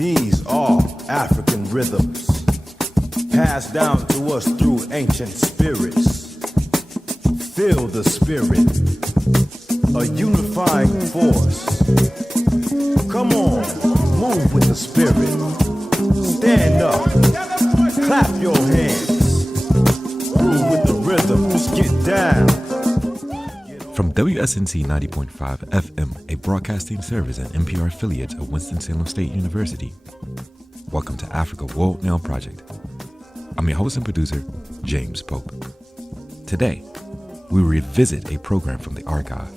These are African rhythms, passed down to us through ancient spirits. Feel the spirit, a unifying force. Come on, move with the spirit. Stand up, clap your hands. Groove with the rhythms, get down. From WSNC 90.5 FM, a broadcasting service and NPR affiliate of Winston-Salem State University. Welcome to Africa World Now Project. I'm your host and producer, James Pope. Today, we revisit a program from the archive,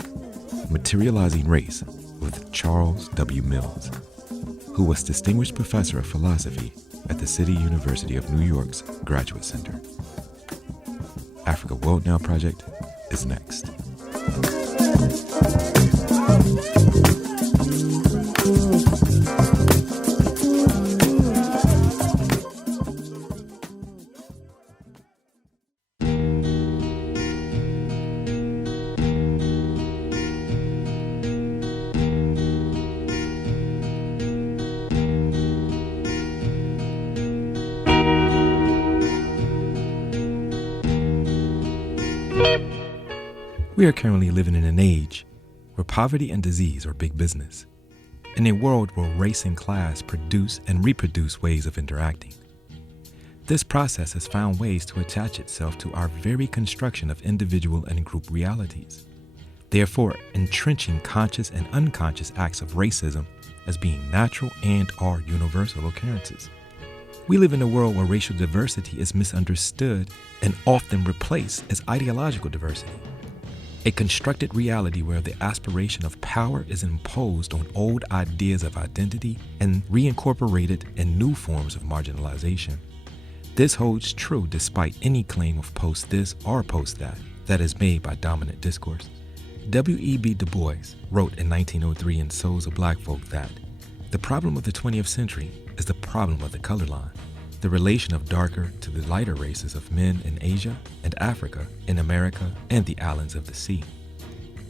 Materializing Race with Charles W. Mills, who was Distinguished Professor of Philosophy at the City University of New York's Graduate Center. Africa World Now Project is next. We are currently living in an age where poverty and disease are big business, in a world where race and class produce and reproduce ways of interacting. This process has found ways to attach itself to our very construction of individual and group realities, therefore entrenching conscious and unconscious acts of racism as being natural and/or universal occurrences. We live in a world where racial diversity is misunderstood and often replaced as ideological diversity. A constructed reality where the aspiration of power is imposed on old ideas of identity and reincorporated in new forms of marginalization. This holds true despite any claim of post this or post that is made by dominant discourse. W.E.B. Du Bois wrote in 1903 in Souls of Black Folk that the problem of the 20th century is the problem of the colorline, the relation of darker to the lighter races of men in Asia and Africa, in America, and the islands of the sea.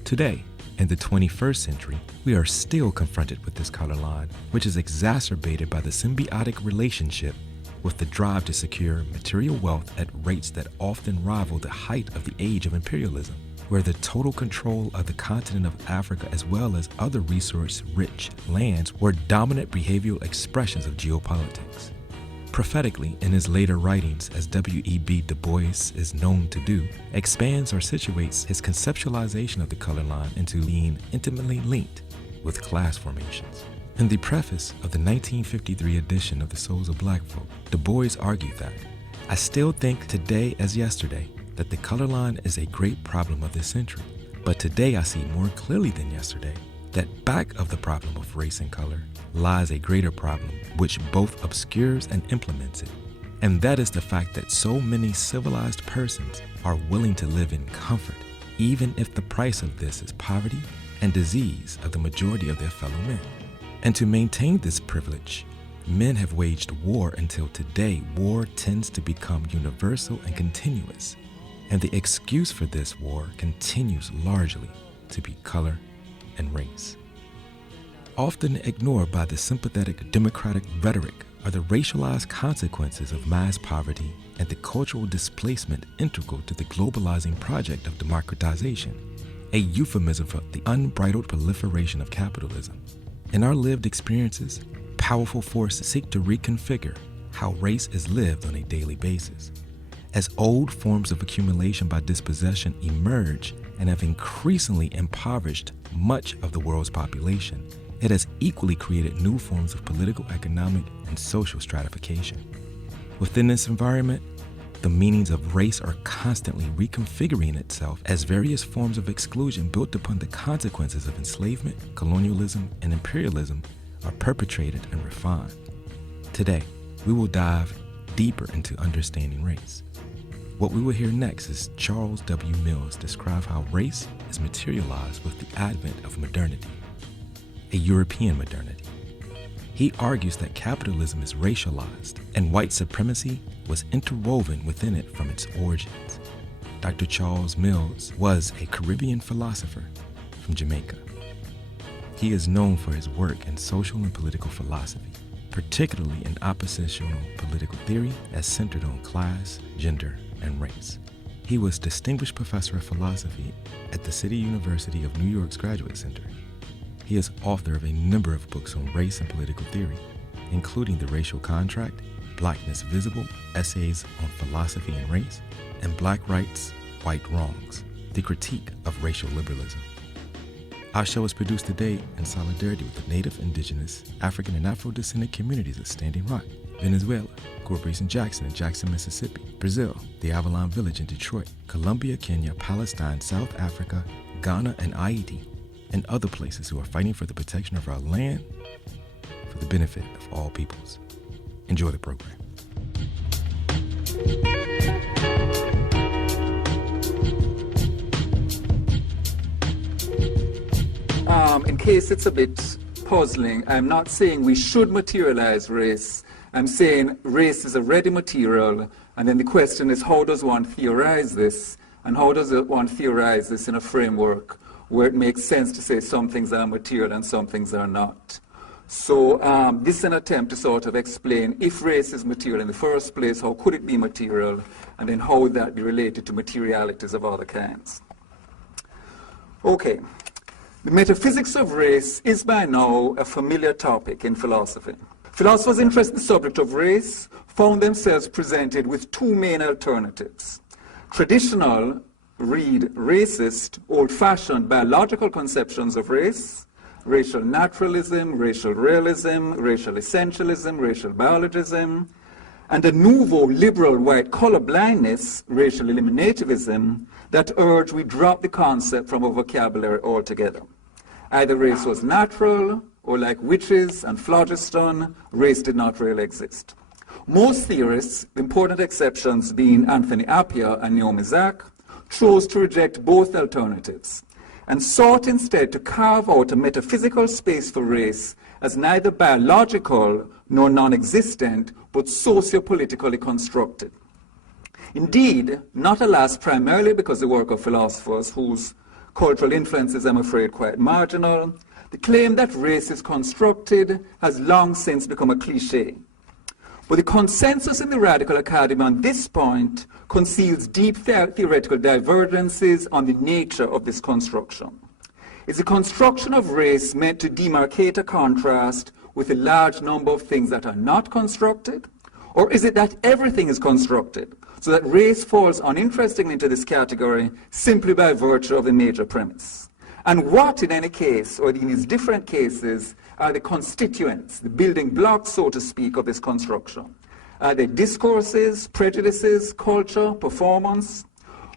Today, in the 21st century, we are still confronted with this color line, which is exacerbated by the symbiotic relationship with the drive to secure material wealth at rates that often rival the height of the age of imperialism, where the total control of the continent of Africa as well as other resource-rich lands were dominant behavioral expressions of geopolitics. Prophetically, in his later writings, as W.E.B. Du Bois is known to do, expands or situates his conceptualization of the color line into being intimately linked with class formations. In the preface of the 1953 edition of the Souls of Black Folk, Du Bois argued that, I still think today as yesterday that the color line is a great problem of this century, but today I see more clearly than yesterday that back of the problem of race and color lies a greater problem which both obscures and implements it, and that is the fact that so many civilized persons are willing to live in comfort, even if the price of this is poverty and disease of the majority of their fellow men. And to maintain this privilege, men have waged war until today war tends to become universal and continuous, and the excuse for this war continues largely to be color and race. Often ignored by the sympathetic democratic rhetoric are the racialized consequences of mass poverty and the cultural displacement integral to the globalizing project of democratization, a euphemism for the unbridled proliferation of capitalism. In our lived experiences, powerful forces seek to reconfigure how race is lived on a daily basis. As old forms of accumulation by dispossession emerge and have increasingly impoverished much of the world's population, it has equally created new forms of political, economic, and social stratification. Within this environment, the meanings of race are constantly reconfiguring itself as various forms of exclusion built upon the consequences of enslavement, colonialism, and imperialism are perpetrated and refined. Today, we will dive deeper into understanding race. What we will hear next is Charles W. Mills describe how race is materialized with the advent of modernity, a European modernity. He argues that capitalism is racialized and white supremacy was interwoven within it from its origins. Dr. Charles Mills was a Caribbean philosopher from Jamaica. He is known for his work in social and political philosophy. particularly in oppositional political theory as centered on class, gender, and race. He was Distinguished Professor of Philosophy at the City University of New York's Graduate Center. He is author of a number of books on race and political theory, including The Racial Contract, Blackness Visible, Essays on Philosophy and Race, and Black Rights, White Wrongs, The Critique of Racial Liberalism. Our show is produced today in solidarity with the Native, Indigenous, African, and Afro-descendant communities of Standing Rock, Venezuela, Corporation Jackson in Jackson, Mississippi, Brazil, the Avalon Village in Detroit, Colombia, Kenya, Palestine, South Africa, Ghana, and Haiti, and other places who are fighting for the protection of our land for the benefit of all peoples. Enjoy the program. In case it's a bit puzzling, I'm not saying we should materialize race. I'm saying race is a ready material, and then the question is, how does one theorize this? And how does one theorize this in a framework where it makes sense to say some things are material and some things are not? So this is an attempt to sort of explain, if race is material in the first place, how could it be material? And then how would that be related to materialities of other kinds? Okay. The metaphysics of race is by now a familiar topic in philosophy. Philosophers interested in the subject of race found themselves presented with two main alternatives. Traditional, read racist, old-fashioned biological conceptions of race, racial naturalism, racial realism, racial essentialism, racial biologism, and a nouveau liberal white colorblindness, racial eliminativism, that urged we drop the concept from our vocabulary altogether. Either race was natural, or like witches and phlogiston, race did not really exist. Most theorists, the important exceptions being Anthony Appiah and Naomi Zak, chose to reject both alternatives and sought instead to carve out a metaphysical space for race as neither biological nor non-existent, but socio-politically constructed. Indeed, not alas primarily because the work of philosophers whose cultural influence is, I'm afraid, quite marginal, the claim that race is constructed has long since become a cliché. But the consensus in the radical academy on this point conceals deep theoretical divergences on the nature of this construction. Is the construction of race meant to demarcate a contrast with a large number of things that are not constructed? Or is it that everything is constructed, so that race falls uninterestingly into this category simply by virtue of the major premise? And what, in any case, or in these different cases, are the constituents, the building blocks, so to speak, of this construction? Are they discourses, prejudices, culture, performance?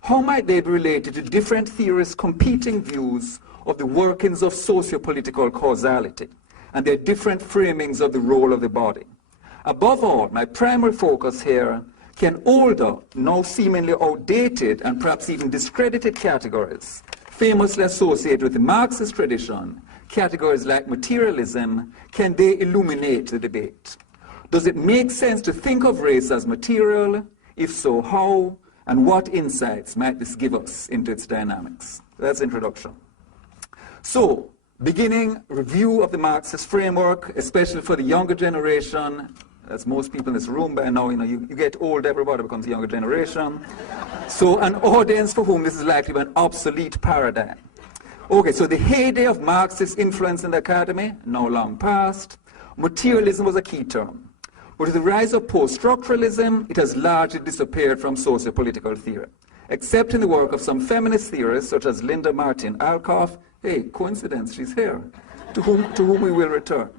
How might they be related to different theorists' competing views of the workings of socio-political causality and their different framings of the role of the body? Above all, my primary focus here, can older, now seemingly outdated and perhaps even discredited categories, famously associated with the Marxist tradition, categories like materialism, can they illuminate the debate? Does it make sense to think of race as material? If so, how? And what insights might this give us into its dynamics? That's introduction. So, beginning review of the Marxist framework, especially for the younger generation. As most people in this room by now, you get old, everybody becomes a younger generation. So an audience for whom this is likely to be an obsolete paradigm. Okay, so the heyday of Marxist influence in the academy, now long past. Materialism was a key term. But with the rise of post-structuralism, it has largely disappeared from socio-political theory, except in the work of some feminist theorists such as Linda Martin Alcoff. Hey, coincidence, she's here, to whom we will return.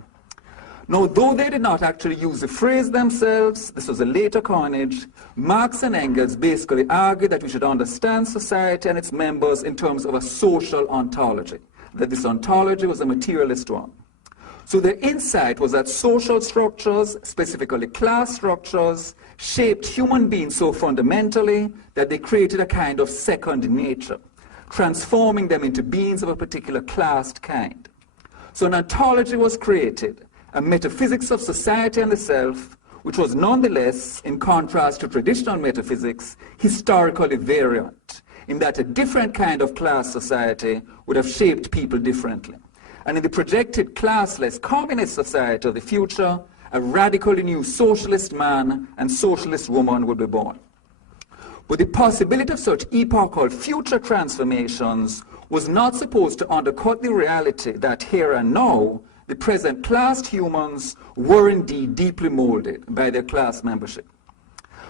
Now, though they did not actually use the phrase themselves, this was a later coinage, Marx and Engels basically argued that we should understand society and its members in terms of a social ontology, that this ontology was a materialist one. So their insight was that social structures, specifically class structures, shaped human beings so fundamentally that they created a kind of second nature, transforming them into beings of a particular classed kind. So an ontology was created, a metaphysics of society and the self, which was nonetheless, in contrast to traditional metaphysics, historically variant, in that a different kind of class society would have shaped people differently. And in the projected classless communist society of the future, a radically new socialist man and socialist woman would be born. But the possibility of such epochal future transformations was not supposed to undercut the reality that here and now, the present classed humans were indeed deeply molded by their class membership.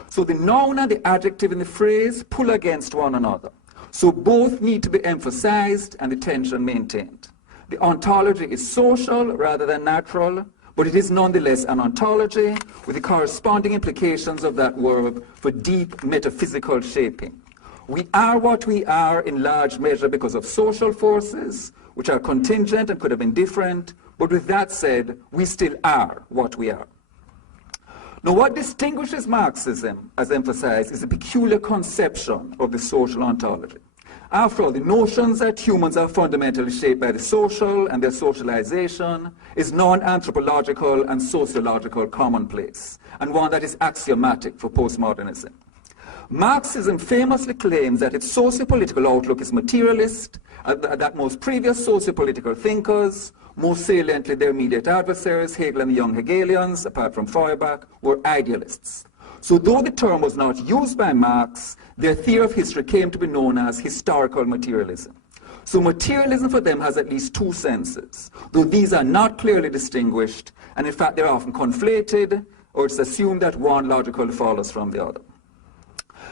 So the noun and the adjective in the phrase pull against one another. So both need to be emphasized and the tension maintained. The ontology is social rather than natural, but it is nonetheless an ontology with the corresponding implications of that verb for deep metaphysical shaping. We are what we are in large measure because of social forces, which are contingent and could have been different, but with that said, we still are what we are. Now, what distinguishes Marxism, as emphasized, is a peculiar conception of the social ontology. After all, the notions that humans are fundamentally shaped by the social and their socialization is non-anthropological and sociological commonplace, and one that is axiomatic for postmodernism. Marxism famously claims that its socio-political outlook is materialist, that most previous sociopolitical thinkers, most saliently their immediate adversaries, Hegel and the young Hegelians, apart from Feuerbach, were idealists. So though the term was not used by Marx, their theory of history came to be known as historical materialism. So materialism for them has at least two senses, though these are not clearly distinguished, and in fact they're often conflated, or it's assumed that one logically follows from the other.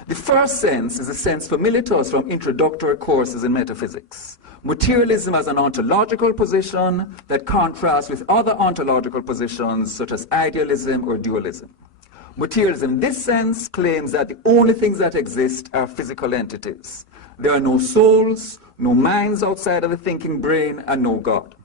The first sense is a sense familiar to us from introductory courses in metaphysics. Materialism as an ontological position that contrasts with other ontological positions such as idealism or dualism. Materialism in this sense claims that the only things that exist are physical entities. There are no souls, no minds outside of the thinking brain, and no God.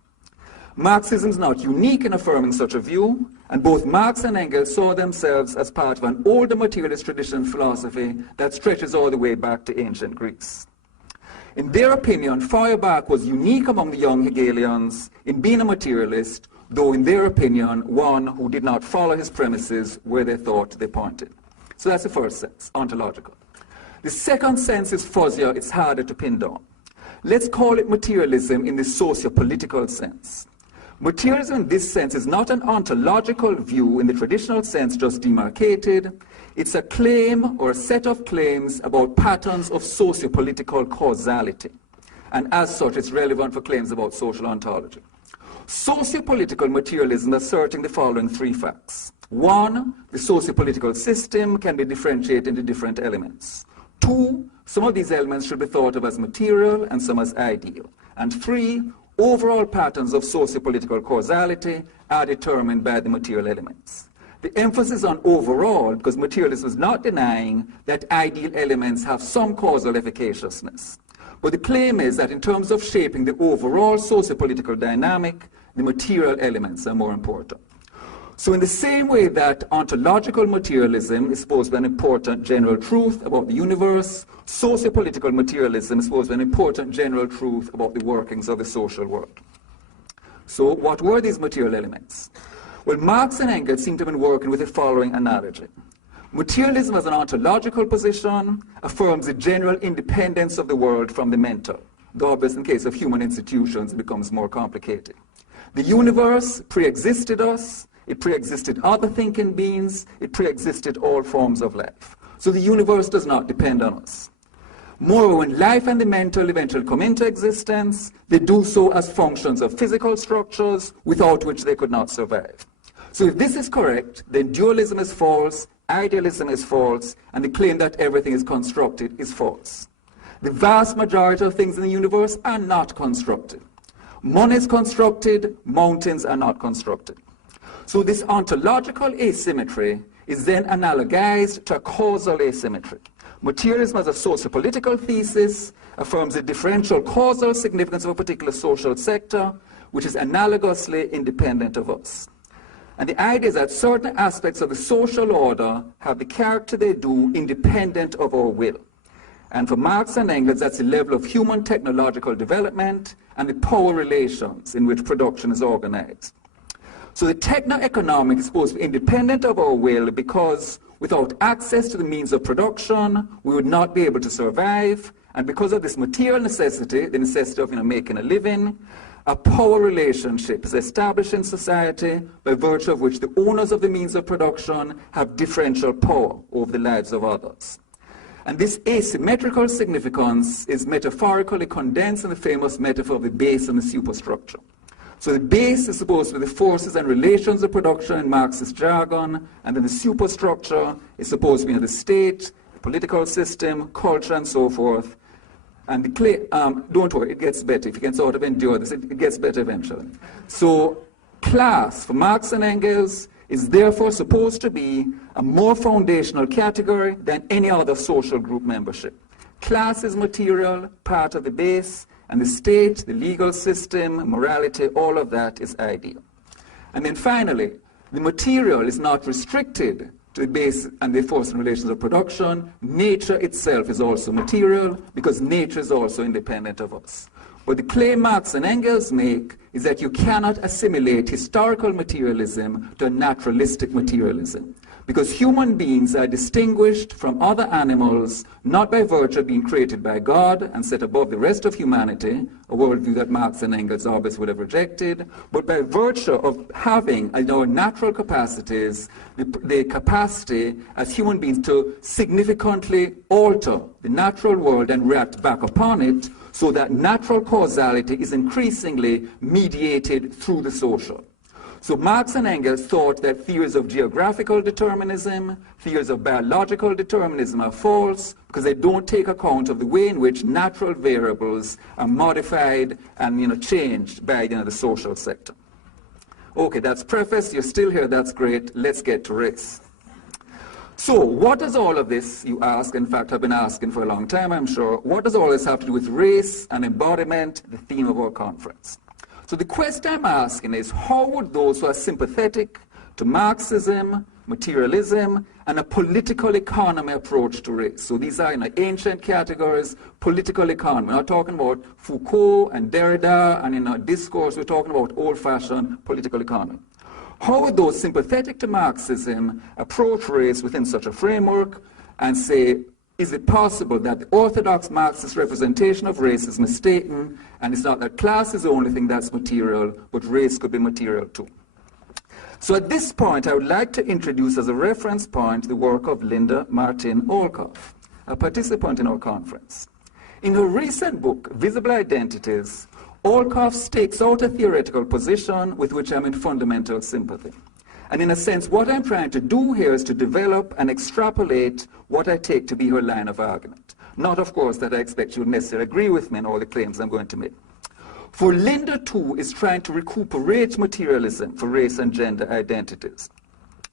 Marxism is not unique in affirming such a view, and both Marx and Engels saw themselves as part of an older materialist tradition of philosophy that stretches all the way back to ancient Greece. In their opinion, Feuerbach was unique among the young Hegelians in being a materialist, though in their opinion, one who did not follow his premises where they thought they pointed. So that's the first sense, ontological. The second sense is fuzzier, it's harder to pin down. Let's call it materialism in the socio-political sense. Materialism in this sense is not an ontological view in the traditional sense just demarcated. It's a claim or a set of claims about patterns of socio-political causality. And as such, it's relevant for claims about social ontology. Socio-political materialism asserting the following three facts. One, the socio-political system can be differentiated into different elements. Two, some of these elements should be thought of as material and some as ideal. And three, overall patterns of socio-political causality are determined by the material elements. The emphasis on overall, because materialism is not denying that ideal elements have some causal efficaciousness. But the claim is that in terms of shaping the overall socio-political dynamic, the material elements are more important. So in the same way that ontological materialism is supposed to be an important general truth about the universe, socio-political materialism is supposed to be an important general truth about the workings of the social world. So what were these material elements? Well, Marx and Engels seem to have been working with the following analogy. Materialism as an ontological position affirms the general independence of the world from the mental. Though obviously in case of human institutions it becomes more complicated. The universe pre-existed us, it pre-existed other thinking beings, it pre-existed all forms of life. So the universe does not depend on us. Moreover, when life and the mental eventually come into existence, they do so as functions of physical structures without which they could not survive. So if this is correct, then dualism is false, idealism is false, and the claim that everything is constructed is false. The vast majority of things in the universe are not constructed. Money is constructed, mountains are not constructed. So this ontological asymmetry is then analogized to a causal asymmetry. Materialism as a socio-political thesis affirms the differential causal significance of a particular social sector, which is analogously independent of us. And the idea is that certain aspects of the social order have the character they do independent of our will. And for Marx and Engels, that's the level of human technological development and the power relations in which production is organized. So the techno-economic is supposed to be independent of our will because without access to the means of production, we would not be able to survive. And because of this material necessity, the necessity of making a living, A power relationship is established in society by virtue of which the owners of the means of production have differential power over the lives of others. And this asymmetrical significance is metaphorically condensed in the famous metaphor of the base and the superstructure. So the base is supposed to be the forces and relations of production in Marxist jargon, and then the superstructure is supposed to be the state, the political system, culture, and so forth. And don't worry, it gets better. If you can sort of endure this, it gets better eventually. So class, for Marx and Engels, is therefore supposed to be a more foundational category than any other social group membership. Class is material, part of the base, and the state, the legal system, morality, all of that is ideal. And then finally, the material is not restricted to the base and the force and relations of production. Nature itself is also material because nature is also independent of us. But the claim Marx and Engels make is that you cannot assimilate historical materialism to a naturalistic materialism, because human beings are distinguished from other animals not by virtue of being created by God and set above the rest of humanity, a worldview that Marx and Engels obviously would have rejected, but by virtue of having in our natural capacities the capacity as human beings to significantly alter the natural world and react back upon it, so that natural causality is increasingly mediated through the social. So Marx and Engels thought that theories of geographical determinism, theories of biological determinism are false because they don't take account of the way in which natural variables are modified and changed by the social sector. Okay, that's preface. You're still here. That's great. Let's get to race. So what does all of this, you ask, in fact I've been asking for a long time, I'm sure, what does all this have to do with race and embodiment, the theme of our conference? So the question I'm asking is, how would those who are sympathetic to Marxism, materialism, and a political economy approach to race? So these are ancient categories, political economy. We're not talking about Foucault and Derrida, and in our discourse we're talking about old-fashioned political economy. How would those sympathetic to Marxism approach race within such a framework and say, is it possible that the orthodox Marxist representation of race is mistaken, and it's not that class is the only thing that's material, but race could be material too? So at this point, I would like to introduce as a reference point the work of Linda Martin Olkoff, a participant in our conference. In her recent book, Visible Identities, Olkoff stakes out a theoretical position with which I'm in fundamental sympathy. And in a sense, what I'm trying to do here is to develop and extrapolate what I take to be her line of argument. Not, of course, that I expect you would necessarily agree with me in all the claims I'm going to make. For Linda, too, is trying to recuperate materialism for race and gender identities.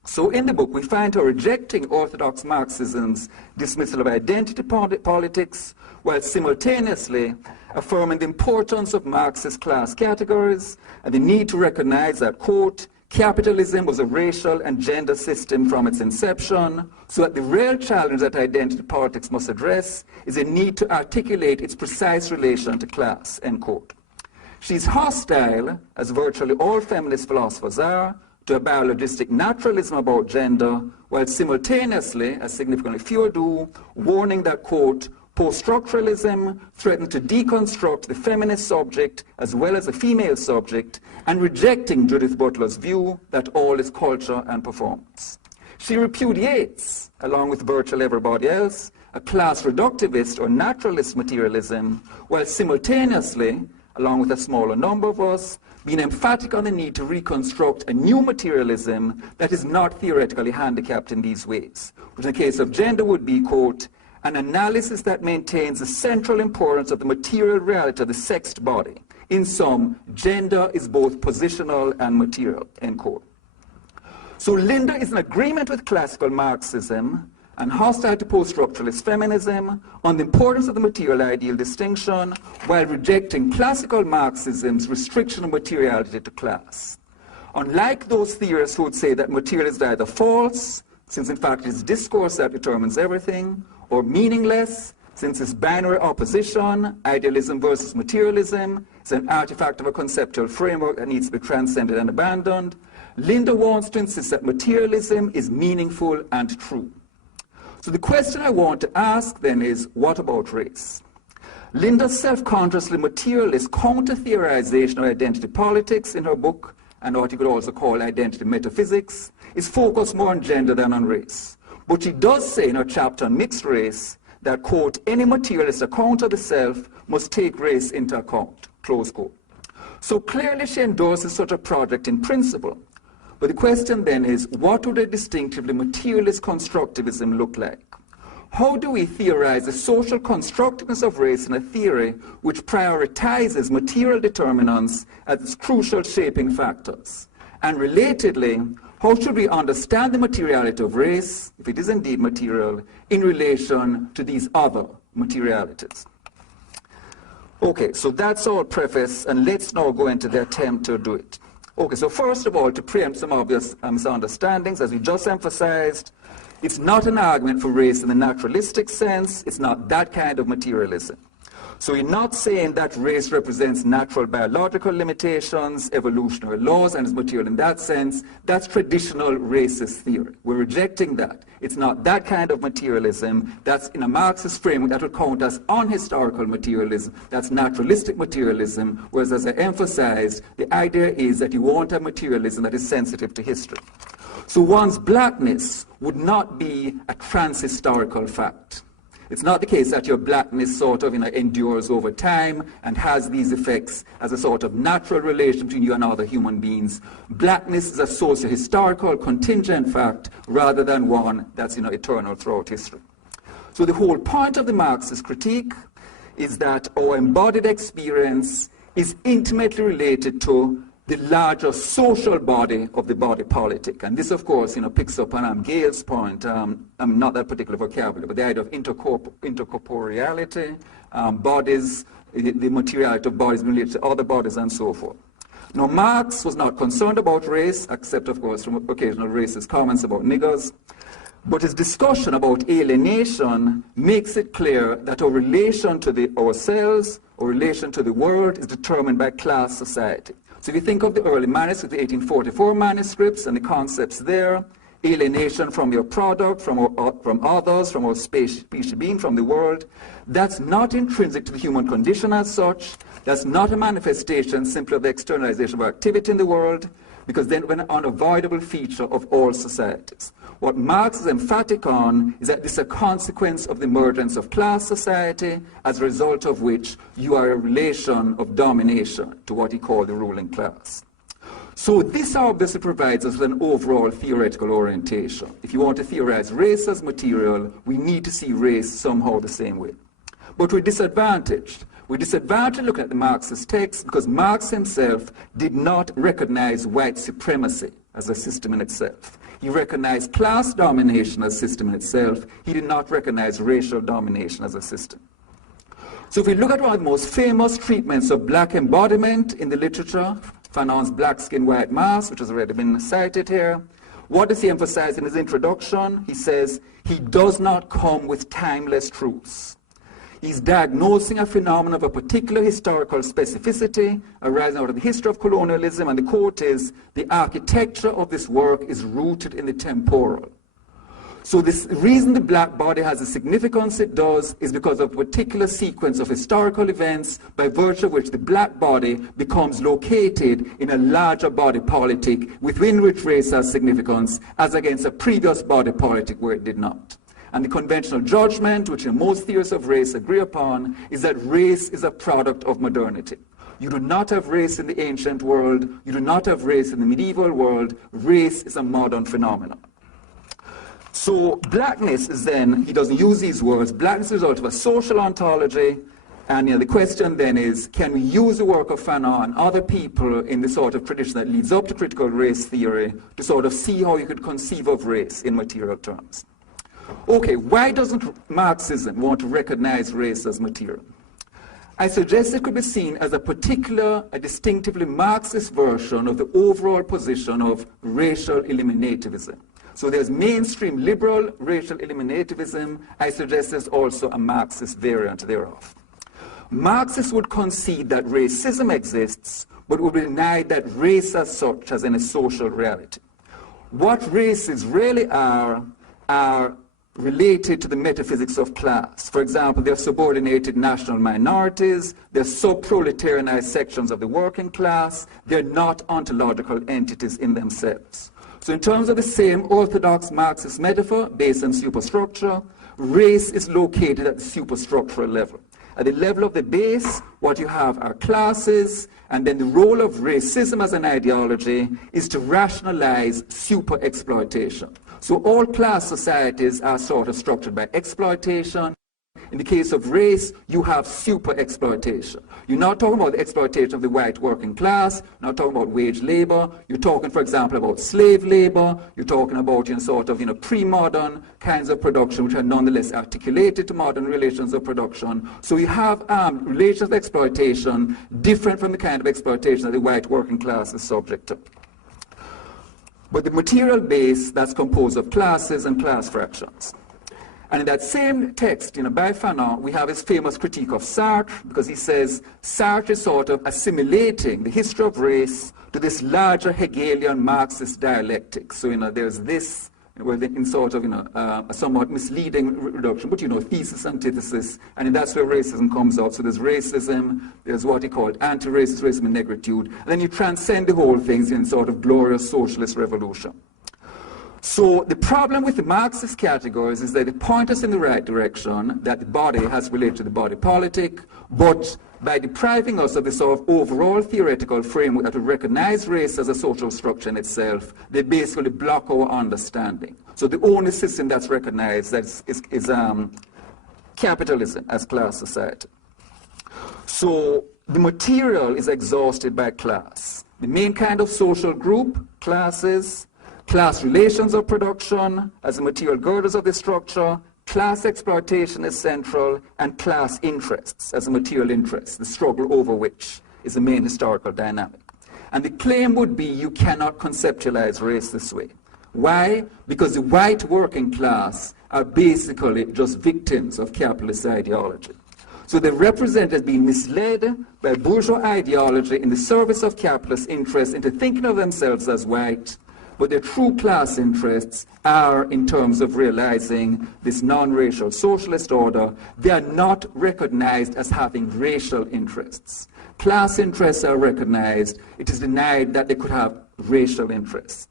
So in the book, we find her rejecting orthodox Marxism's dismissal of identity politics, while simultaneously affirming the importance of Marxist class categories and the need to recognize that, quote, capitalism was a racial and gender system from its inception, so that the real challenge that identity politics must address is a need to articulate its precise relation to class, end quote. She's hostile, as virtually all feminist philosophers are, to a biologistic naturalism about gender, while simultaneously, as significantly fewer do, warning that, quote, post-structuralism threatens to deconstruct the feminist subject as well as the female subject, and rejecting Judith Butler's view that all is culture and performance. She repudiates, along with virtually everybody else, a class reductivist or naturalist materialism, while simultaneously, along with a smaller number of us, being emphatic on the need to reconstruct a new materialism that is not theoretically handicapped in these ways, which in the case of gender would be, quote, an analysis that maintains the central importance of the material reality of the sexed body. In sum, gender is both positional and material, end quote. So Linda is in agreement with classical Marxism and hostile to post-structuralist feminism on the importance of the material ideal distinction, while rejecting classical Marxism's restriction of materiality to class. Unlike those theorists who would say that material is either false, since in fact it is discourse that determines everything, or meaningless, since it's binary opposition, idealism versus materialism, is an artifact of a conceptual framework that needs to be transcended and abandoned, Linda wants to insist that materialism is meaningful and true. So the question I want to ask then is, what about race? Linda's self-consciously materialist counter-theorization of identity politics in her book, and what you could also call identity metaphysics, is focused more on gender than on race. But she does say in her chapter on mixed race that, quote, any materialist account of the self must take race into account, close quote. So clearly she endorses such a project in principle. But the question then is, what would a distinctively materialist constructivism look like? How do we theorize the social constructiveness of race in a theory which prioritizes material determinants as its crucial shaping factors? And relatedly, how should we understand the materiality of race, if it is indeed material, in relation to these other materialities? Okay, so that's our preface, and let's now go into the attempt to do it. Okay, so first of all, to preempt some obvious misunderstandings, as we just emphasized, it's not an argument for race in the naturalistic sense. It's not that kind of materialism. So we're not saying that race represents natural biological limitations, evolutionary laws, and is material in that sense. That's traditional racist theory. We're rejecting that. It's not that kind of materialism. That's in a Marxist framework that would count as unhistorical materialism. That's naturalistic materialism, whereas as I emphasized, the idea is that you want a materialism that is sensitive to history. So one's blackness would not be a transhistorical fact. It's not the case that your blackness sort of endures over time and has these effects as a sort of natural relation between you and other human beings. Blackness is a socio-historical contingent fact rather than one that's eternal throughout history. So the whole point of the Marxist critique is that our embodied experience is intimately related to the larger social body of the body politic. And this, of course, picks up on Gale's point, not that particular vocabulary, but the idea of intercorporeality, bodies, the materiality of bodies related to other bodies, and so forth. Now, Marx was not concerned about race, except, of course, from occasional racist comments about niggers. But his discussion about alienation makes it clear that our relation to ourselves, our relation to the world, is determined by class society. So if you think of the early manuscripts, the 1844 manuscripts, and the concepts there, alienation from your product, from others, from our species being, from the world, that's not intrinsic to the human condition as such. That's not a manifestation simply of the externalization of our activity in the world, because then we're an unavoidable feature of all societies. What Marx is emphatic on is that this is a consequence of the emergence of class society, as a result of which you are a relation of domination to what he called the ruling class. So this obviously provides us with an overall theoretical orientation. If you want to theorize race as material, we need to see race somehow the same way. But we're disadvantaged. We're disadvantaged looking at the Marxist text because Marx himself did not recognize white supremacy as a system in itself. He recognized class domination as a system in itself. He did not recognize racial domination as a system. So if we look at one of the most famous treatments of black embodiment in the literature, Fanon's Black Skin, White Mask, which has already been cited here, what does he emphasize in his introduction? He says, he does not come with timeless truths. He's diagnosing a phenomenon of a particular historical specificity arising out of the history of colonialism, and the quote is, the architecture of this work is rooted in the temporal. So the reason the black body has the significance it does is because of a particular sequence of historical events by virtue of which the black body becomes located in a larger body politic within which race has significance as against a previous body politic where it did not. And the conventional judgment, which most theorists of race agree upon, is that race is a product of modernity. You do not have race in the ancient world. You do not have race in the medieval world. Race is a modern phenomenon. So blackness is then, he doesn't use these words, blackness is a result of a social ontology. And the question then is, can we use the work of Fanon and other people in the sort of tradition that leads up to critical race theory to sort of see how you could conceive of race in material terms? Okay, why doesn't Marxism want to recognize race as material? I suggest it could be seen as a distinctively Marxist version of the overall position of racial eliminativism. So there's mainstream liberal racial eliminativism. I suggest there's also a Marxist variant thereof. Marxists would concede that racism exists, but would deny that race as such has any social reality. What races really are related to the metaphysics of class. For example, they're subordinated national minorities, they're sub-proletarianized sections of the working class, they're not ontological entities in themselves. So in terms of the same orthodox Marxist metaphor based on superstructure, race is located at the superstructural level. At the level of the base, what you have are classes, and then the role of racism as an ideology is to rationalize super-exploitation. So all class societies are sort of structured by exploitation. In the case of race, you have super-exploitation. You're not talking about the exploitation of the white working class, you're not talking about wage labor, you're talking, for example, about slave labor, you're talking about pre-modern kinds of production which are nonetheless articulated to modern relations of production. So you have relations of exploitation different from the kind of exploitation that the white working class is subject to. But the material base that's composed of classes and class fractions. And in that same text, by Fanon, we have his famous critique of Sartre, because he says Sartre is sort of assimilating the history of race to this larger Hegelian Marxist dialectic. So, there's this, in sort of, a somewhat misleading reduction, but, thesis, antithesis, and that's where racism comes out. So there's racism, there's what he called anti-racist racism and negritude, and then you transcend the whole thing in sort of glorious socialist revolution. So the problem with the Marxist categories is that they point us in the right direction, that the body has related to the body politic, but by depriving us of the sort of overall theoretical framework that would recognize race as a social structure in itself, they basically block our understanding. So the only system that's recognized is capitalism as class society. So the material is exhausted by class. The main kind of social group, classes, class relations of production as the material girders of the structure, class exploitation is central, and class interests as a material interest, the struggle over which is the main historical dynamic. And the claim would be you cannot conceptualize race this way. Why? Because the white working class are basically just victims of capitalist ideology. So they're represented as being misled by bourgeois ideology in the service of capitalist interests into thinking of themselves as white, but their true class interests are in terms of realizing this non-racial socialist order. They are not recognized as having racial interests. Class interests are recognized. It is denied that they could have racial interests.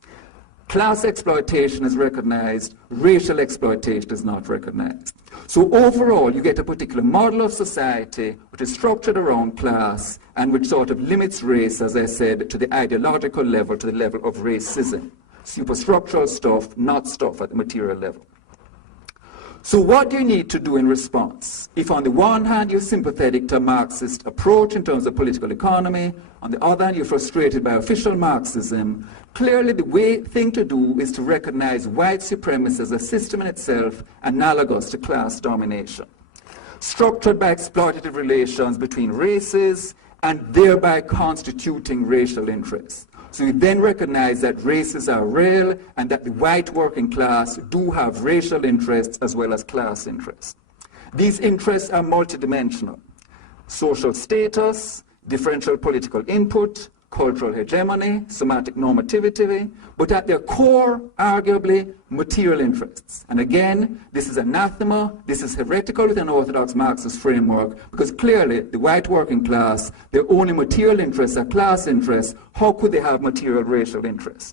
Class exploitation is recognized. Racial exploitation is not recognized. So overall, you get a particular model of society which is structured around class and which sort of limits race, as I said, to the ideological level, to the level of racism. Superstructural stuff, not stuff at the material level. So what do you need to do in response? If on the one hand you're sympathetic to a Marxist approach in terms of political economy, on the other hand you're frustrated by official Marxism, clearly the thing to do is to recognize white supremacy as a system in itself analogous to class domination, structured by exploitative relations between races and thereby constituting racial interests. So you then recognize that races are real and that the white working class do have racial interests as well as class interests. These interests are multidimensional. Social status, differential political input, cultural hegemony, somatic normativity, but at their core, arguably, material interests. And again, this is anathema, this is heretical within Orthodox Marxist framework, because clearly the white working class, their only material interests are class interests. How could they have material racial interests?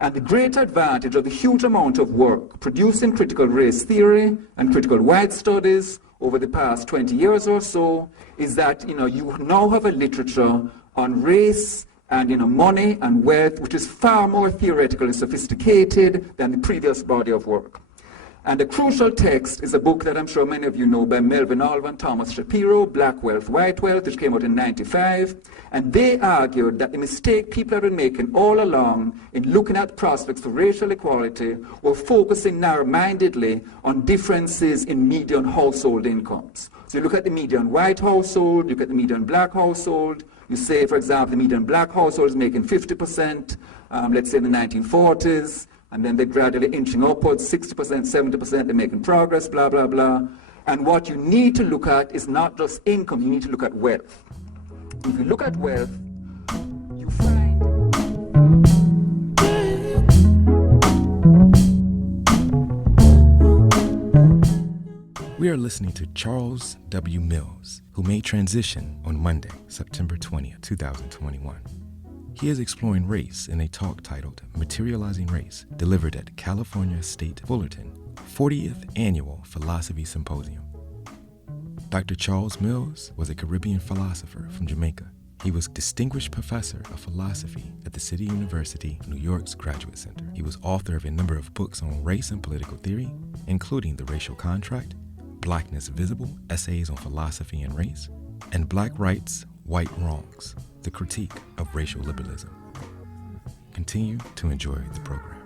And the great advantage of the huge amount of work produced in critical race theory and critical white studies over the past 20 years or so is that you now have a literature on race and money and wealth, which is far more theoretical and sophisticated than the previous body of work. And a crucial text is a book that I'm sure many of you know by Melvin Alva and Thomas Shapiro, Black Wealth, White Wealth, which came out in '95. And they argued that the mistake people have been making all along in looking at prospects for racial equality were focusing narrow-mindedly on differences in median household incomes. So you look at the median white household, you look at the median black household. You say, for example, the median black household is making 50%, let's say in the 1940s, and then they're gradually inching upwards, 60%, 70%, they're making progress, blah, blah, blah. And what you need to look at is not just income, you need to look at wealth. If you look at wealth, you find... We are listening to Charles W. Mills, who made transition on Monday, September 20th, 2021. He is exploring race in a talk titled Materializing Race, delivered at California State Fullerton 40th Annual Philosophy Symposium. Dr. Charles Mills was a Caribbean philosopher from Jamaica. He was Distinguished Professor of Philosophy at the City University of New York's Graduate Center. He was author of a number of books on race and political theory, including The Racial Contract, Blackness Visible, Essays on Philosophy and Race, and Black Rights, White Wrongs, The Critique of Racial Liberalism. Continue to enjoy the program.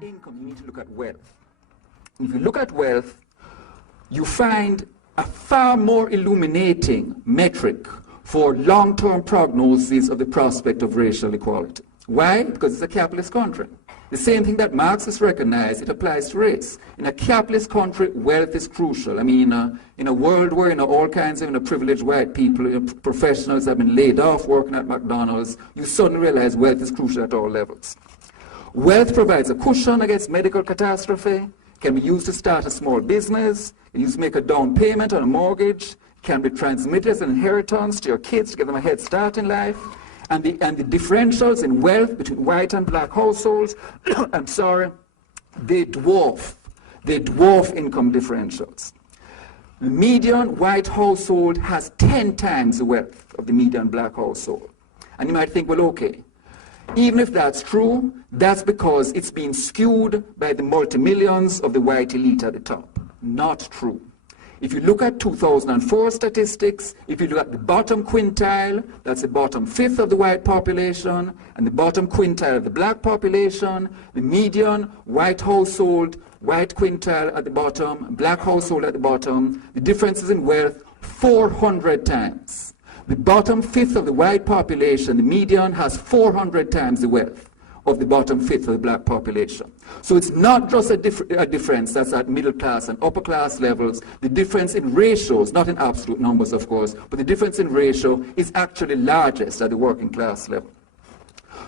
Income, you need to look at wealth. If you look at wealth, you find a far more illuminating metric for long-term prognosis of the prospect of racial equality. Why? Because it's a capitalist country. The same thing that Marxists recognize, it applies to race. In a capitalist country, wealth is crucial. I mean, in a world where all kinds of privileged white people, professionals have been laid off working at McDonald's, you suddenly realize wealth is crucial at all levels. Wealth provides a cushion against medical catastrophe, can be used to start a small business, can used to make a down payment on a mortgage, can be transmitted as an inheritance to your kids to give them a head start in life. And the differentials in wealth between white and black households, they dwarf income differentials. The median white household has 10 times the wealth of the median black household. And you might think, well, okay, even if that's true, that's because it's been skewed by the multi-millions of the white elite at the top. Not true. If you look at 2004 statistics, if you look at the bottom quintile, that's the bottom fifth of the white population, and the bottom quintile of the black population, the median white household, white quintile at the bottom, black household at the bottom, the differences in wealth 400 times. The bottom fifth of the white population, the median, has 400 times the wealth of the bottom fifth of the black population. So it's not just a difference that's at middle class and upper class levels. The difference in ratios, not in absolute numbers of course, but the difference in ratio is actually largest at the working class level.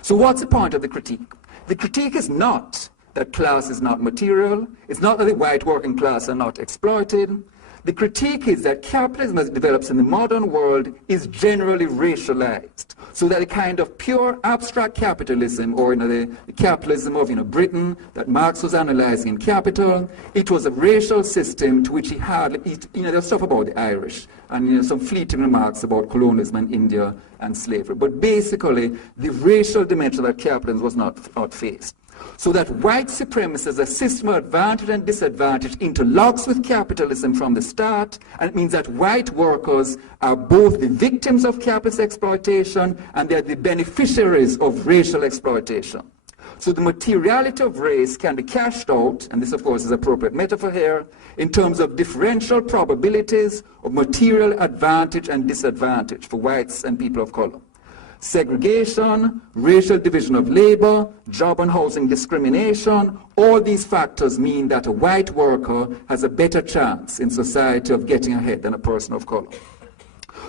So what's the point of the critique? The critique is not that class is not material. It's not that the white working class are not exploited. The critique is that capitalism as it develops in the modern world is generally racialized, so that a kind of pure abstract capitalism, or the capitalism of Britain that Marx was analyzing in Capital, it was a racial system to which he had, there's stuff about the Irish, and some fleeting remarks about colonialism in India and slavery. But basically, the racial dimension of that capitalism was not faced. So that white supremacy as a system of advantage and disadvantage interlocks with capitalism from the start, and it means that white workers are both the victims of capitalist exploitation and they are the beneficiaries of racial exploitation. So the materiality of race can be cashed out, and this of course is an appropriate metaphor here, in terms of differential probabilities of material advantage and disadvantage for whites and people of color. Segregation, racial division of labor, job and housing discrimination, all these factors mean that a white worker has a better chance in society of getting ahead than a person of color.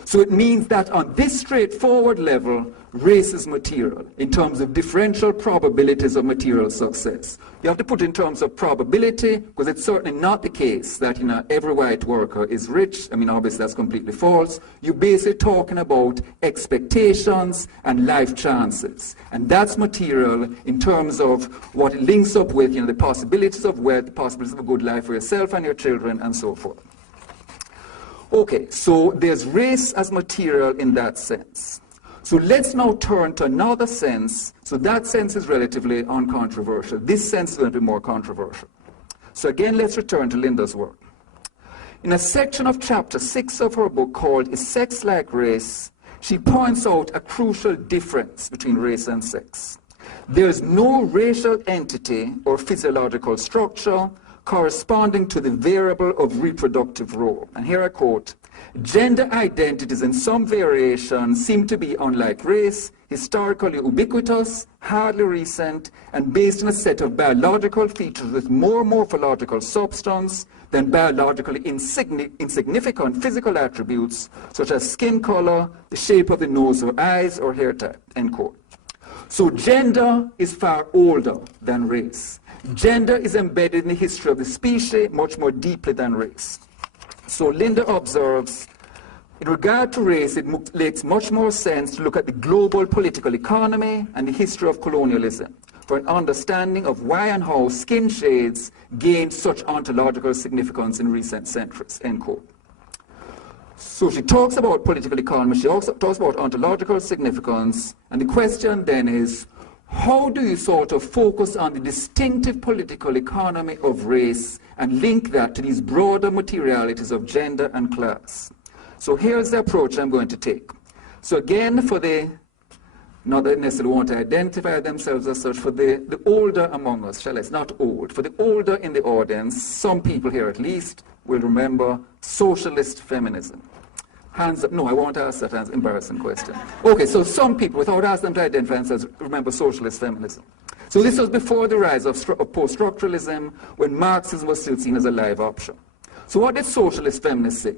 So it means that on this straightforward level, race is material in terms of differential probabilities of material success. You have to put it in terms of probability, because it's certainly not the case that every white worker is rich. I mean, obviously that's completely false. You're basically talking about expectations and life chances. And that's material in terms of what it links up with, the possibilities of wealth, the possibilities of a good life for yourself and your children, and so forth. Okay, so there's race as material in that sense. So let's now turn to another sense. So that sense is relatively uncontroversial. This sense is going to be more controversial. So again, let's return to Linda's work. In a section of chapter 6 of her book called Is Sex Like Race?, she points out a crucial difference between race and sex. There is no racial entity or physiological structure corresponding to the variable of reproductive role. And here I quote, "Gender identities in some variation seem to be, unlike race, historically ubiquitous, hardly recent, and based on a set of biological features with more morphological substance than biologically insignificant physical attributes such as skin color, the shape of the nose or eyes, or hair type, end quote. So gender is far older than race. Gender is embedded in the history of the species much more deeply than race. So Linda observes, in regard to race, it makes much more sense to look at the global political economy and the history of colonialism for an understanding of why and how skin shades gained such ontological significance in recent centuries, end quote. So she talks about political economy, she also talks about ontological significance, and the question then is, how do you sort of focus on the distinctive political economy of race and link that to these broader materialities of gender and class? So here's the approach I'm going to take. So again, for the, not that necessarily want to identify themselves as such, for the older among us, shall I say, not old, for the older in the audience, some people here at least will remember socialist feminism. Hands up. No, I won't ask that as an embarrassing question. Okay, so some people, without asking them to identify themselves, remember socialist feminism. So this was before the rise of post-structuralism, when Marxism was still seen as a live option. So what did socialist feminists say?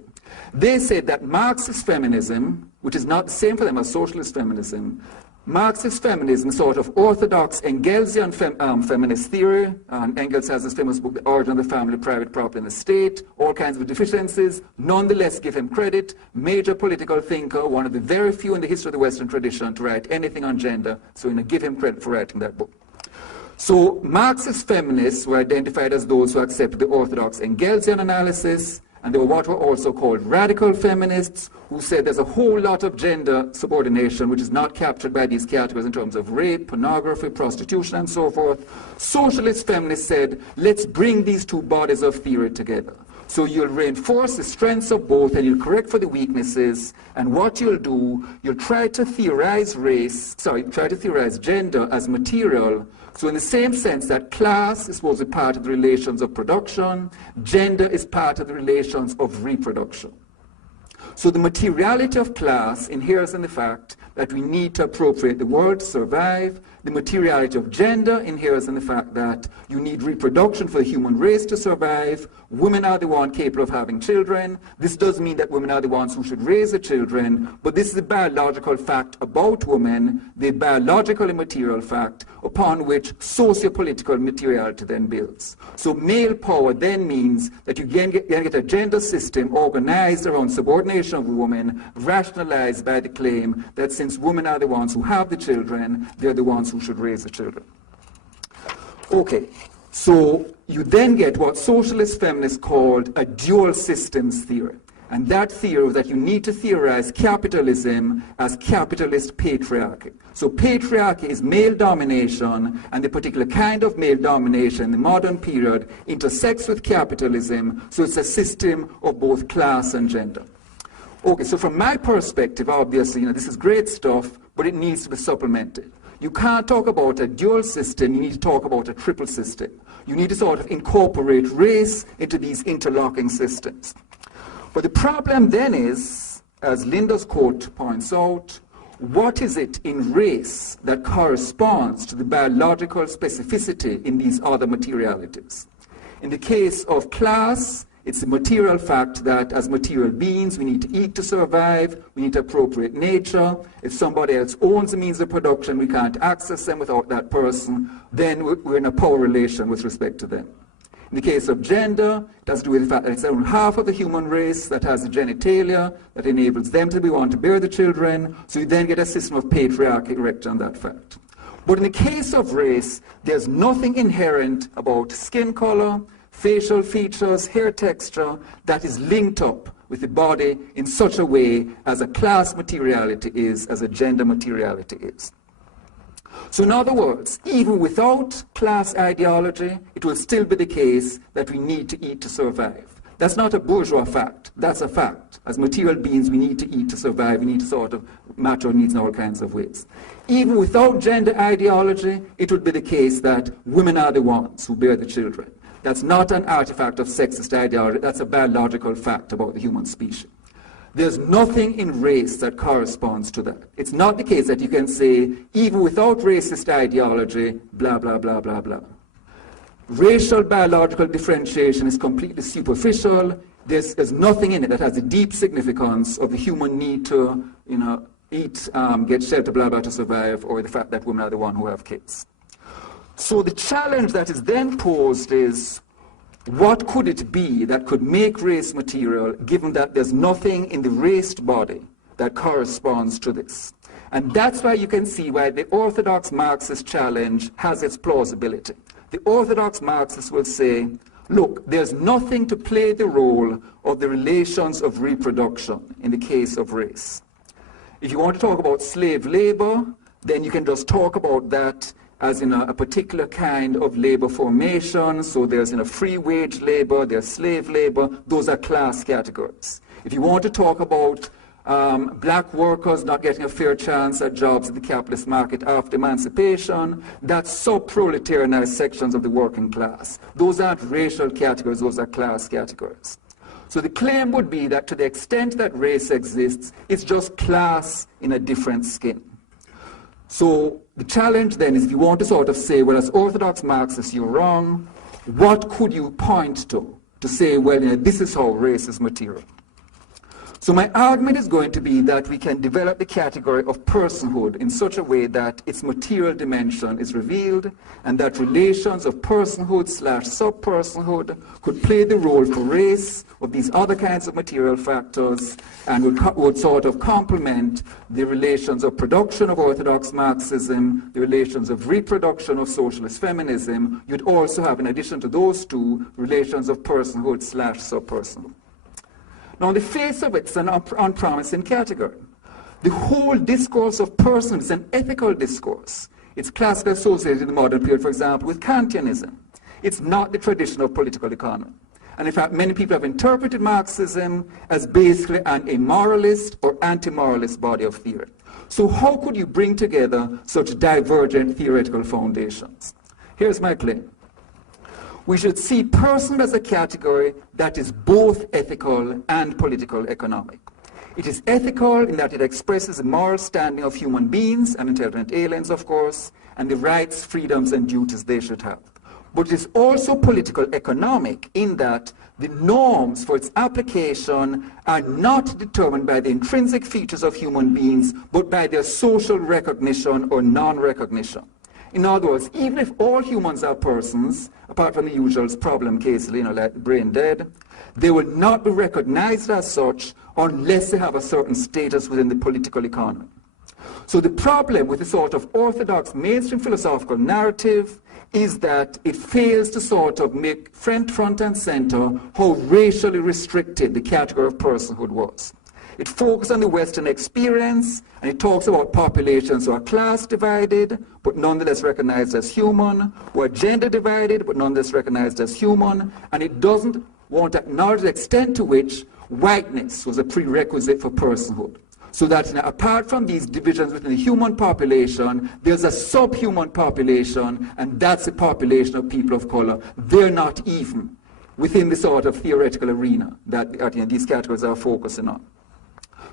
They said that Marxist feminism, which is not the same for them as socialist feminism, Marxist feminism, sort of orthodox Engelsian feminist theory, and Engels has this famous book, The Origin of the Family, Private Property and the State, all kinds of deficiencies, nonetheless give him credit, major political thinker, one of the very few in the history of the Western tradition to write anything on gender, so give him credit for writing that book. So Marxist feminists were identified as those who accepted the orthodox Engelsian analysis, and they were what were also called radical feminists, who said there's a whole lot of gender subordination which is not captured by these categories in terms of rape, pornography, prostitution, and so forth. Socialist feminists said, let's bring these two bodies of theory together. So you'll reinforce the strengths of both and you'll correct for the weaknesses, and what you'll do, you'll try to theorize gender as material. So in the same sense that class is supposed to be part of the relations of production, gender is part of the relations of reproduction. So the materiality of class inheres in the fact that we need to appropriate the world to survive. The materiality of gender inheres in the fact that you need reproduction for the human race to survive. Women are the ones capable of having children. This does mean that women are the ones who should raise the children, but this is the biological fact about women, the biological and material fact upon which socio-political materiality then builds. So male power then means that you get a gender system organized around subordination of women, rationalized by the claim that since women are the ones who have the children, they're the ones who should raise the children. Okay, so you then get what socialist feminists called a dual systems theory. And that theory was that you need to theorize capitalism as capitalist patriarchy. So patriarchy is male domination, and the particular kind of male domination in the modern period intersects with capitalism, so it's a system of both class and gender. Okay, so from my perspective, obviously, this is great stuff, but it needs to be supplemented. You can't talk about a dual system, you need to talk about a triple system. You need to sort of incorporate race into these interlocking systems. But the problem then is, as Linda's quote points out, what is it in race that corresponds to the biological specificity in these other materialities? In the case of class, it's the material fact that as material beings, we need to eat to survive, we need to appropriate nature. If somebody else owns the means of production, we can't access them without that person, then we're in a power relation with respect to them. In the case of gender, it has to do with the fact that it's around half of the human race that has the genitalia that enables them to be one to bear the children, so you then get a system of patriarchy erected on that fact. But in the case of race, there's nothing inherent about skin color, facial features, hair texture that is linked up with the body in such a way as a class materiality is, as a gender materiality is. So in other words, even without class ideology, it will still be the case that we need to eat to survive. That's not a bourgeois fact, that's a fact. As material beings, we need to eat to survive, we need to sort of match our needs in all kinds of ways. Even without gender ideology, it would be the case that women are the ones who bear the children. That's not an artifact of sexist ideology, that's a biological fact about the human species. There's nothing in race that corresponds to that. It's not the case that you can say, even without racist ideology, blah, blah, blah, blah, blah. racial biological differentiation is completely superficial. There's nothing in it that has the deep significance of the human need to, eat, get shelter, blah, blah, to survive, or the fact that women are the one who have kids. So the challenge that is then posed is, what could it be that could make race material, given that there's nothing in the raced body that corresponds to this? And that's why you can see why the orthodox Marxist challenge has its plausibility. The orthodox Marxists will say, look, there's nothing to play the role of the relations of reproduction in the case of race. If you want to talk about slave labor, then you can just talk about that as in a particular kind of labor formation. So there's free wage labor, there's slave labor, those are class categories. If you want to talk about black workers not getting a fair chance at jobs in the capitalist market after emancipation, that's sub-proletarianized sections of the working class. Those aren't racial categories, those are class categories. So the claim would be that to the extent that race exists, it's just class in a different skin. So the challenge then is, if you want to sort of say, well, as orthodox Marxists, you're wrong, what could you point to say, well, this is how race is material? So my argument is going to be that we can develop the category of personhood in such a way that its material dimension is revealed, and that relations of personhood / sub-personhood could play the role for race of these other kinds of material factors, and would sort of complement the relations of production of orthodox Marxism, the relations of reproduction of socialist feminism. You'd also have, in addition to those two, relations of personhood / sub-personhood. Now, on the face of it, it's an unpromising category. The whole discourse of personhood is an ethical discourse. It's classically associated in the modern period, for example, with Kantianism. It's not the tradition of political economy. And in fact, many people have interpreted Marxism as basically an amoralist or anti-moralist body of theory. So how could you bring together such divergent theoretical foundations? Here's my claim. We should see personhood as a category that is both ethical and political economic. It is ethical in that it expresses the moral standing of human beings and intelligent aliens, of course, and the rights, freedoms, and duties they should have. But it is also political economic in that the norms for its application are not determined by the intrinsic features of human beings, but by their social recognition or non-recognition. In other words, even if all humans are persons, apart from the usual problem cases, like brain dead, they will not be recognized as such unless they have a certain status within the political economy. So the problem with the sort of orthodox mainstream philosophical narrative is that it fails to sort of make front and center how racially restricted the category of personhood was. It focuses on the Western experience, and it talks about populations who are class divided, but nonetheless recognized as human, who are gender divided, but nonetheless recognized as human, and it doesn't want to acknowledge the extent to which whiteness was a prerequisite for personhood. So that apart from these divisions within the human population, there's a subhuman population, and that's a population of people of color. They're not even within the sort of theoretical arena that these categories are focusing on.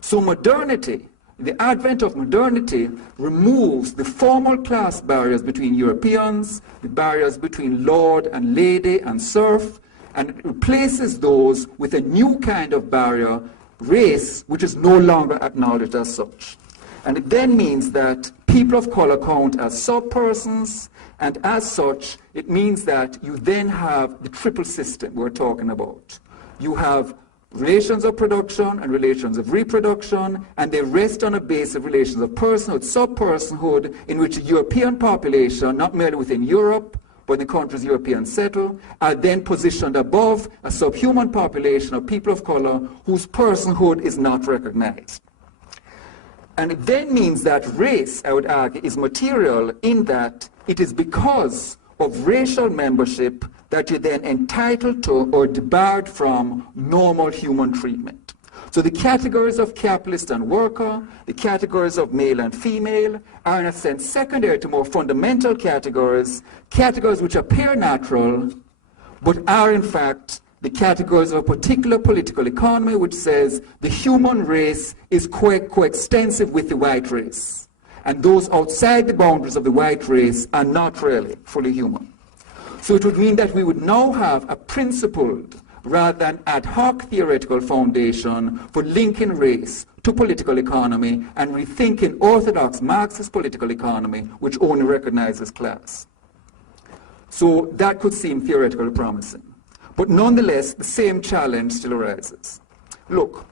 So modernity, the advent of modernity, removes the formal class barriers between Europeans, the barriers between lord and lady and serf, and it replaces those with a new kind of barrier, race, which is no longer acknowledged as such. And it then means that people of color count as sub-persons, and as such, it means that you then have the triple system we're talking about. You have relations of production and relations of reproduction, and they rest on a base of relations of personhood, sub-personhood, in which the European population, not merely within Europe, but the countries Europeans settle, are then positioned above a subhuman population of people of color whose personhood is not recognized. And it then means that race, I would argue, is material in that it is because of racial membership that you're then entitled to or debarred from normal human treatment. So the categories of capitalist and worker, the categories of male and female, are in a sense secondary to more fundamental categories, categories which appear natural, but are in fact the categories of a particular political economy which says the human race is coextensive with the white race. And those outside the boundaries of the white race are not really fully human. So it would mean that we would now have a principled rather than ad hoc theoretical foundation for linking race to political economy and rethinking orthodox Marxist political economy, which only recognizes class. So that could seem theoretically promising. But nonetheless, the same challenge still arises. Look,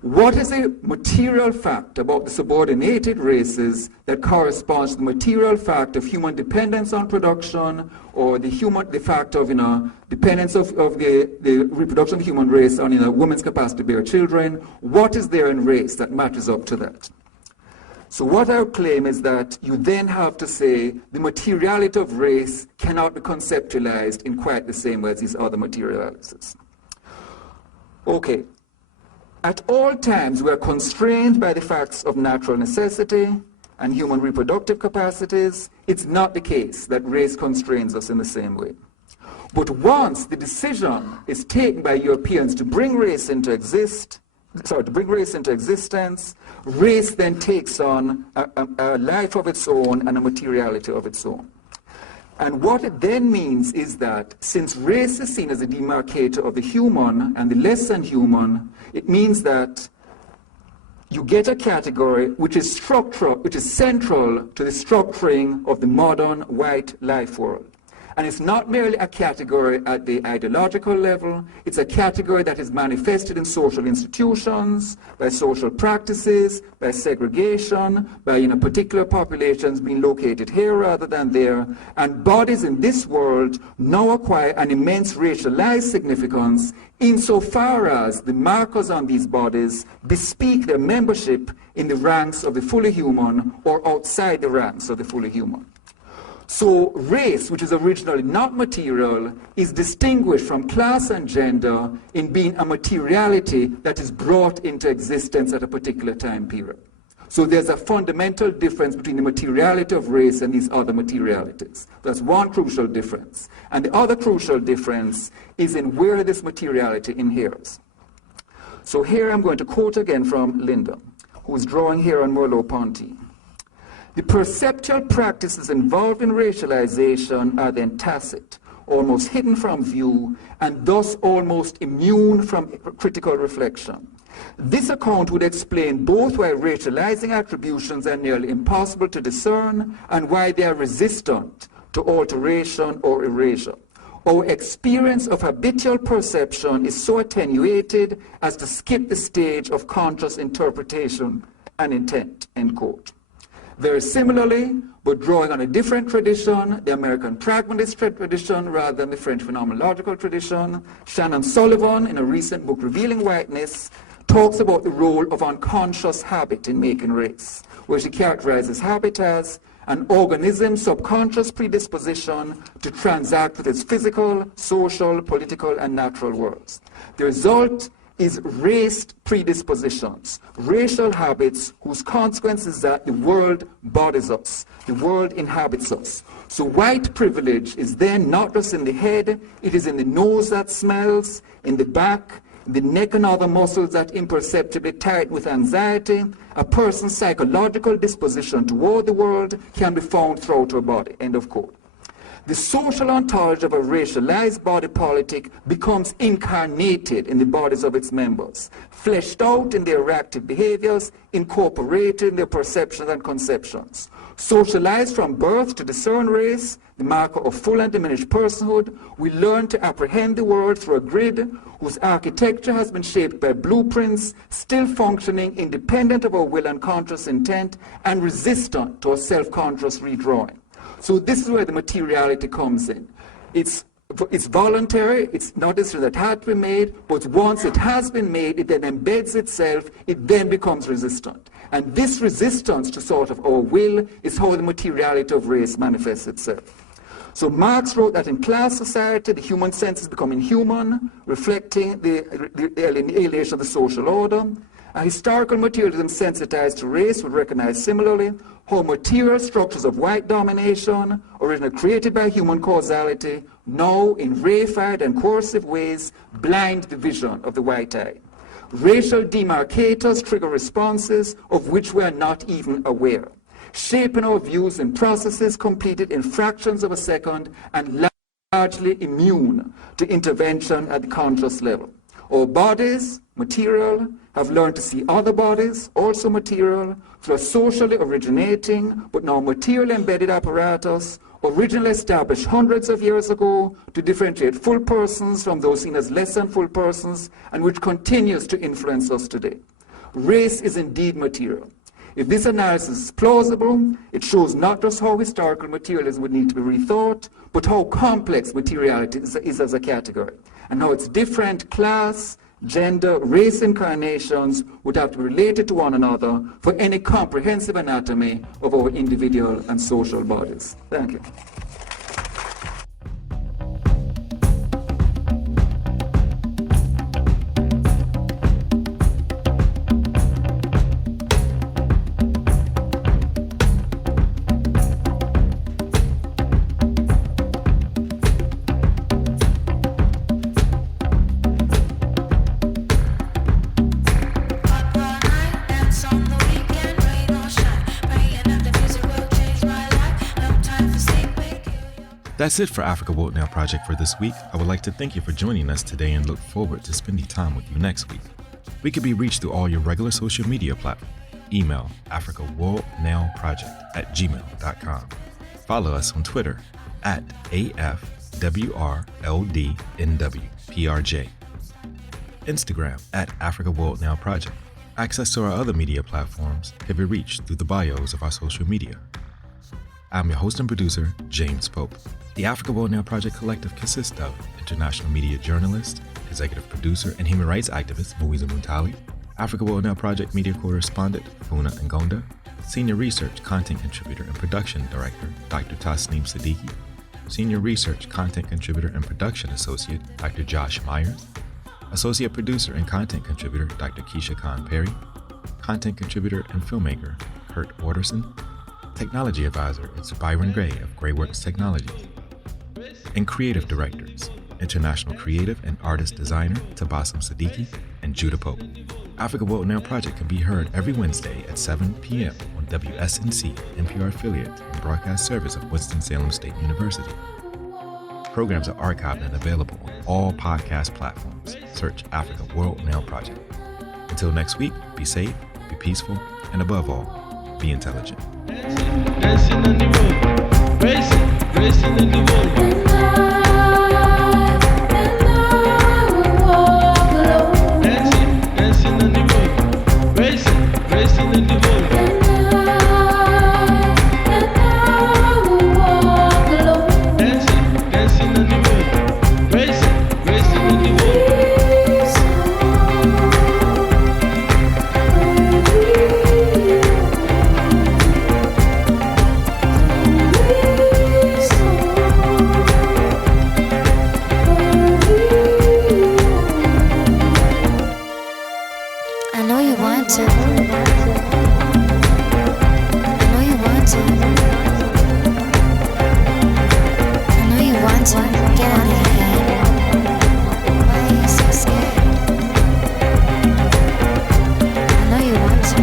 what is a material fact about the subordinated races that corresponds to the material fact of human dependence on production, or the fact of dependence of the reproduction of the human race on a woman's capacity to bear children? What is there in race that matches up to that? So what I would claim is that you then have to say the materiality of race cannot be conceptualized in quite the same way as these other materialities. Okay. At all times, we are constrained by the facts of natural necessity and human reproductive capacities. It's not the case that race constrains us in the same way. But once the decision is taken by Europeans to bring race into existence, race then takes on a life of its own and a materiality of its own. And what it then means is that since race is seen as a demarcator of the human and the less than human, it means that you get a category which is structural, which is central to the structuring of the modern white life world. And it's not merely a category at the ideological level, it's a category that is manifested in social institutions, by social practices, by segregation, by particular populations being located here rather than there. And bodies in this world now acquire an immense racialized significance insofar as the markers on these bodies bespeak their membership in the ranks of the fully human or outside the ranks of the fully human. So race, which is originally not material, is distinguished from class and gender in being a materiality that is brought into existence at a particular time period. So there's a fundamental difference between the materiality of race and these other materialities. That's one crucial difference. And the other crucial difference is in where this materiality inheres. So here I'm going to quote again from Linda, who's drawing here on Merleau-Ponty. The perceptual practices involved in racialization are then tacit, almost hidden from view, and thus almost immune from critical reflection. This account would explain both why racializing attributions are nearly impossible to discern and why they are resistant to alteration or erasure. Our experience of habitual perception is so attenuated as to skip the stage of conscious interpretation and intent, end quote. Very similarly, but drawing on a different tradition, the American pragmatist tradition rather than the French phenomenological tradition, Shannon Sullivan, in a recent book, Revealing Whiteness, talks about the role of unconscious habit in making race, where she characterizes habit as an organism's subconscious predisposition to transact with its physical, social, political, and natural worlds. The result is raced predispositions, racial habits whose consequence is that the world bodies us, the world inhabits us. So white privilege is then not just in the head, it is in the nose that smells, in the back, the neck and other muscles that imperceptibly tighten with anxiety. A person's psychological disposition toward the world can be found throughout her body, end of quote. The social ontology of a racialized body politic becomes incarnated in the bodies of its members, fleshed out in their reactive behaviors, incorporated in their perceptions and conceptions. Socialized from birth to discern race, the marker of full and diminished personhood, we learn to apprehend the world through a grid whose architecture has been shaped by blueprints, still functioning independent of our will and conscious intent, and resistant to a self-conscious redrawing. So this is where the materiality comes in. It's voluntary, it's not a decision that had to be made, but once it has been made, it then embeds itself, it then becomes resistant. And this resistance to sort of our will is how the materiality of race manifests itself. So Marx wrote that in class society, the human sense is becoming human, reflecting the alienation of the social order. A historical materialism sensitized to race would recognize similarly how material structures of white domination, originally created by human causality, now in reified and coercive ways blind the vision of the white eye. Racial demarcators trigger responses of which we are not even aware, shaping our views in processes completed in fractions of a second and largely immune to intervention at the conscious level. Our bodies, material, have learned to see other bodies, also material, through a socially originating but now material embedded apparatus originally established hundreds of years ago to differentiate full persons from those seen as less than full persons, and which continues to influence us today. Race is indeed material. If this analysis is plausible, it shows not just how historical materialism would need to be rethought, but how complex materiality is as a category, and how its different class, gender, race incarnations would have to be related to one another for any comprehensive anatomy of our individual and social bodies. Thank you. That's it for Africa World Now Project for this week. I would like to thank you for joining us today and look forward to spending time with you next week. We can be reached through all your regular social media platforms. Email africaworldnowproject@gmail.com. Follow us on Twitter @AFWRLDNWPRJ. Instagram @Africa World Now Project. Access to our other media platforms can be reached through the bios of our social media. I'm your host and producer, James Pope. The Africa World Now Project Collective consists of international media journalist, executive producer, and human rights activist, Bois Muntali, Africa World Now Project media correspondent, Funa Ngonda, senior research, content contributor, and production director, Dr. Tasneem Siddiqui, senior research, content contributor, and production associate, Dr. Josh Myers, associate producer and content contributor, Dr. Keisha Khan Perry, content contributor and filmmaker, Kurt Orderson, technology advisor, it's Byron Gray of Grayworks Technology, and creative directors, international creative and artist designer Tabassum Siddiqui and Judah Pope. Africa World Now Project can be heard every Wednesday at 7 p.m. on WSNC, NPR affiliate and broadcast service of Winston-Salem State University. Programs are archived and available on all podcast platforms. Search Africa World Now Project. Until next week, be safe, be peaceful, and above all, be intelligent. Dancing on the road, racing in the world. Dancing on the road, racing in the world. Dancing on the road, racing in the world. I know you want to. Get out of your head. Why are you so scared? I know you want to.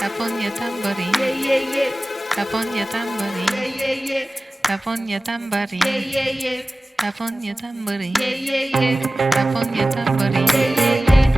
Tap on your tambourine. Tap on your tambourine. Tap on your tambourine. Tap on your tambourine. Tap on your tambourine.